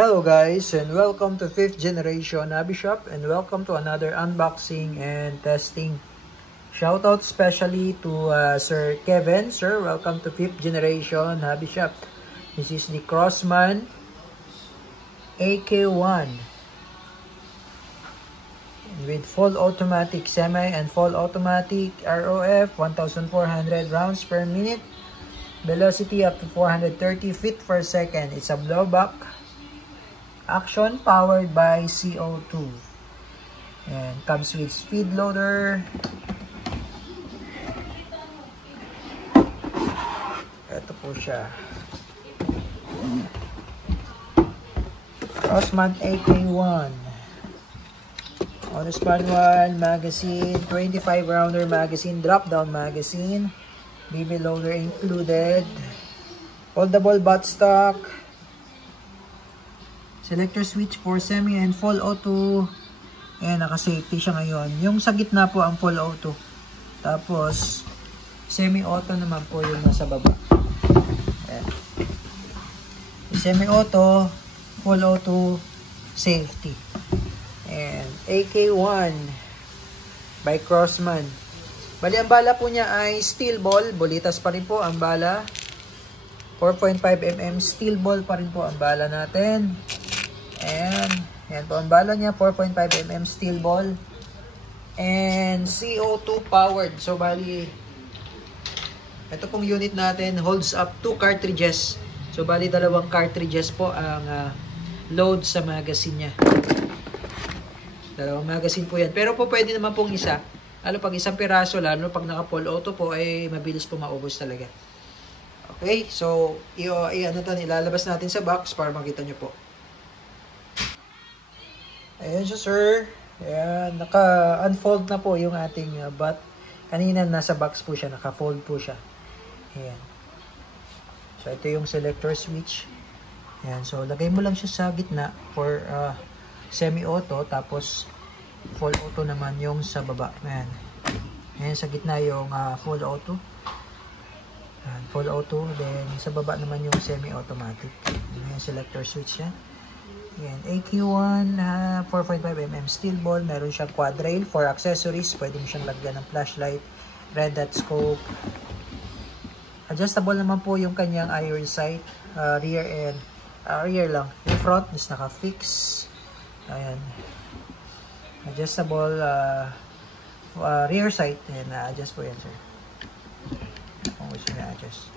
Hello guys, and welcome to 5th generation Hobby Shop, and welcome to another unboxing and testing. Shoutout especially to Sir Kevin. Sir, welcome to 5th generation Hobby Shop. This is the Crossman AK1 with full automatic semi and full automatic ROF, 1,400 rounds per minute, velocity up to 430 feet per second. It's a blowback action powered by CO2 and comes with speed loader. Ito po siya, Crossman AK1 honest manual, magazine, 25 rounder magazine, drop down magazine, BB loader included, foldable buttstock, selector switch for semi and full auto, and naka-safety siya ngayon. Yung sa gitna po ang full auto, tapos semi-auto naman po yung nasa baba. Ayan. Semi-auto, full auto, safety. And AK1 by Crossman. Bali, ang bala po niya ay steel ball, bolitas pa rin po ang bala. 4.5mm steel ball pa rin po ang bala natin. And yan po ang bala niya, 4.5mm steel ball and CO2 powered. So bali, ito pong unit natin holds up 2 cartridges. So bali, 2 cartridges po ang load sa magazine niya. 2 magazine po yan. Pero po pwede naman pong isa. Lalo pag isang piraso, lalo pag naka full auto po, ay mabilis po maubos talaga. Okay, so ilalabas natin sa box para makita nyo po. Ayan siya, sir. Ayan, naka-unfold na po yung ating butt. Kanina nasa box po siya, naka-fold po siya. Ayan. So, ito yung selector switch. Ayan, so lagay mo lang siya sa gitna for semi-auto, tapos full auto naman yung sa baba. Ayan. Ayan, sa gitna yung full auto. Ayan, full auto. Then, sa baba naman yung semi-automatic. Ayan, selector switch yan. Ayan, AK1, 4.5mm steel ball. Meron siyang quad rail for accessories. Pwede mo siyang lagyan ng flashlight, red dot scope. Adjustable naman po yung kanyang IR sight, rear and rear lang. Yung front is naka-fix. Ayan. Adjustable rear sight. Ayan, na-adjust po yan, sir. Kung gusto niya adjust.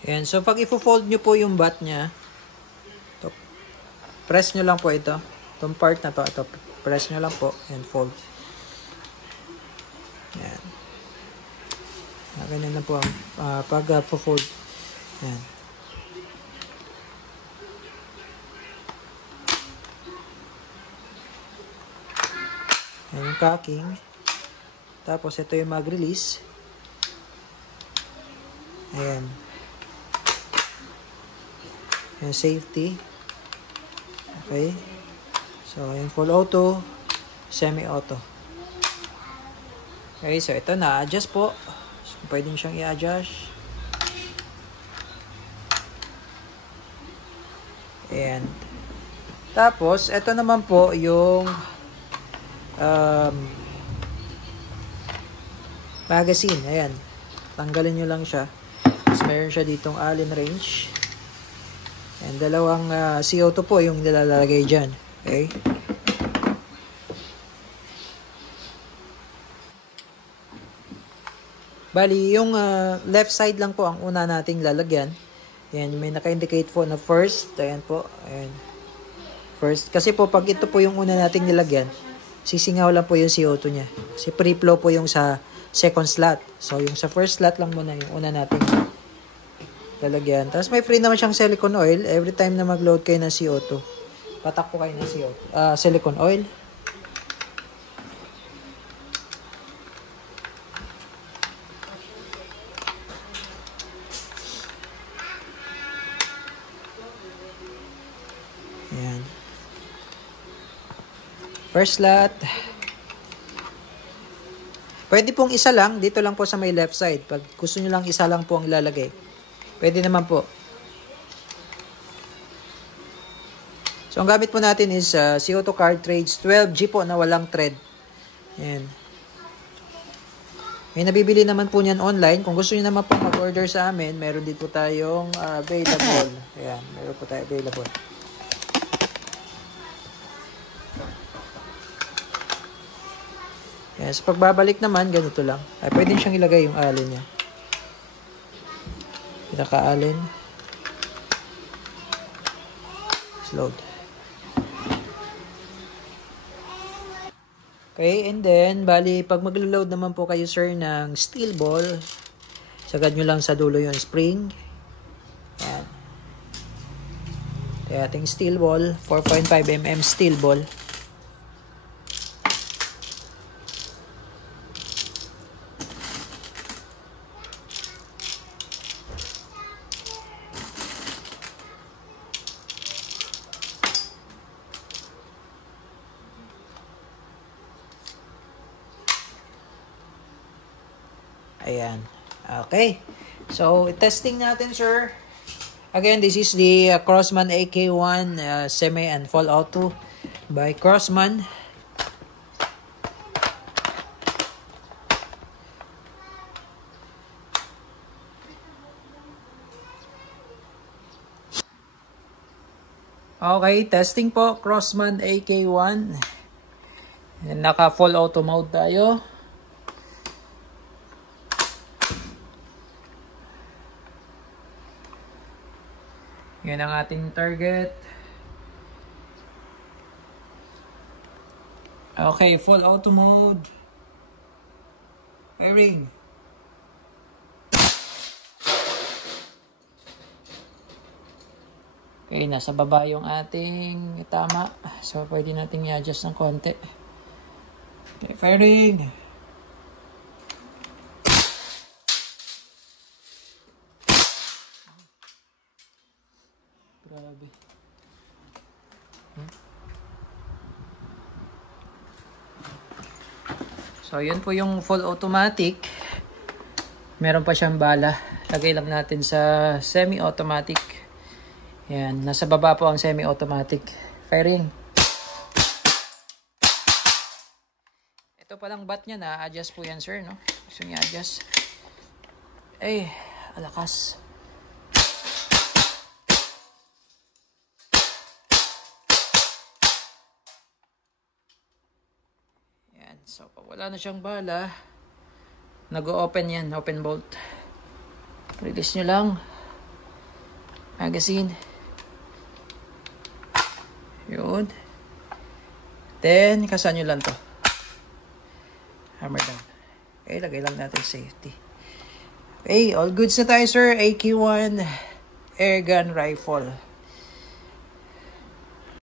Ayan, so pag i-fold nyo po yung butt nya, ito, press nyo lang po ito. Itong part na to, ito, press nyo lang po and fold. Ayan. Ganyan lang po ang pag-fold. Ayan. Ayan yung cocking. Tapos ito yung mag-release. Ayan. Ayan, safety. Okay. So, yung full auto, semi-auto. Okay, so ito na-adjust po. So, pwede nyo siyang i-adjust. And, tapos, ito naman po yung magazine. Ayan. Tanggalin nyo lang siya. Tapos, meron siya ditong Allen wrench. And 2 CO2 po yung nilalagay dyan. Okay. Bali, yung left side lang po ang una nating lalagyan. Ayan, may naka-indicate po na first. Ayan po. Ayan. First. Kasi po, pag ito po yung una nating nilagyan, sisingaw lang po yung CO2 niya. Kasi pre-flow po yung sa second slot. So, yung sa first slot lang muna yung una nating lalagyan. Tapos may free naman siyang silicone oil. Every time na mag-load kayo ng CO2, patak po kayo ng CO2. Silicone oil. Ayan. First slot. Pwede pong isa lang, dito lang po sa may left side. Pag gusto nyo lang isa lang po ang ilalagay. Pwede naman po. So, ang gamit po natin is CO2 cartridge 12G po na walang thread. Ayan. May nabibili naman po niyan online. Kung gusto nyo naman po mag-order sa amin, meron din po tayong available. Ayan, meron po tayo available. Ayan, sa pagbabalik naman, ganito lang. Ay, pwede siyang ilagay yung alin niya. Pinaka-alin. Load. Okay, and then, bali, pag maglo-load naman po kayo, sir, ng steel ball, sagad nyo lang sa dulo yung spring. Ayan. Kaya ating steel ball, 4.5mm steel ball. Ayan. Okay. So, testing natin, sir. Again, this is the Crossman AK1 Semi and Fall Auto by Crossman. Okay, testing po. Crossman AK1. Naka Fall Auto mode tayo. Yan ang ating target. Okay, full auto mode. Firing. Okay, nasa baba yung ating tama. So, pwede natin i-adjust ng konti. Okay, firing. Grabe. So, yun po yung full automatic. Meron pa siyang bala. Lagay lang natin sa semi-automatic. Yan. Nasa baba po ang semi-automatic. Firing. Ito palang bat niya. Na-adjust po yan, sir. No? Gusto niya adjust. Ay, alakas. So, pag wala na siyang bala, nag-o-open yan, open bolt. Release nyo lang. Magazine. Yun. Then, kasan nyo lang to. Hammer down. Okay, lagay lang natin safety. Okay, all goods na tayo, sir. AK1 airgun rifle.